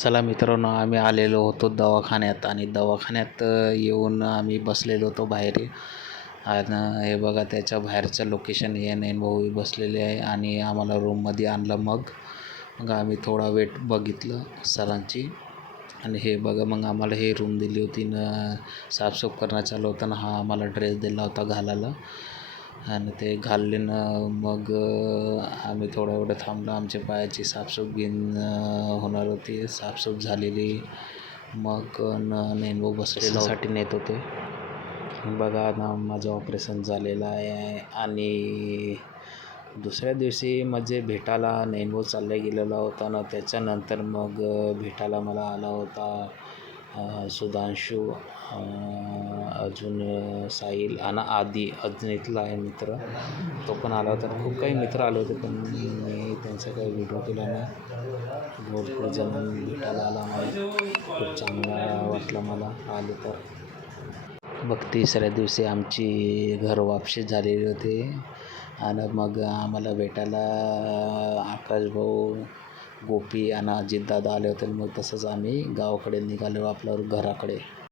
चला मित्रांनो, आम्ही आलेलो होतो दवाखान्यात आणि दवाखान्यात येऊन आम्ही बसलेलो होतो बाहेर. आणि हे बघा त्याच्या बाहेरचं लोकेशन हे नैनभाऊ बसलेले आहे आणि आम्हाला रूममध्ये आणलं. मग आम्ही थोडा वेट बघितलं सरांची आणि हे बघा मग आम्हाला हे रूम दिली होती न साफसूफ करणं चालू होतं ना. हा आम्हाला ड्रेस दिला होता घालायला आणि ते घालले ना. मग आम्ही थोडा वेळ थांबलो. आमच्या पायाची साफसूफ बिन होणार होती, साफसूफ झालेली. मग नैनभाऊ बसलेल्यासाठी नेत होते. बघा ना, माझं ऑपरेशन झालेलं आहे आणि दुसऱ्या दिवशी म्हणजे भेटायला नैनभाऊ चालल्या गेलेला होता ना. त्याच्यानंतर मग भेटायला मला आला होता सुधांशू, अजून साहिल आणि आदी अजून इथला आहे मित्र, तो पण आला होता. खूप काही मित्र आले होते पण मी त्यांचा काही व्हिडिओ केला नाही. भरपूर जण भेटायला आला मला, खूप चांगला वाटलं मला आले तर. मग तिसऱ्या दिवशी आमची घर वापसी झालेली होती आणि मग आम्हाला भेटायला आकाशभाऊ, गोपी आणि अजितदादा आले होते. मग तसंच आम्ही गावाकडे निघालो आपल्या घराकडे.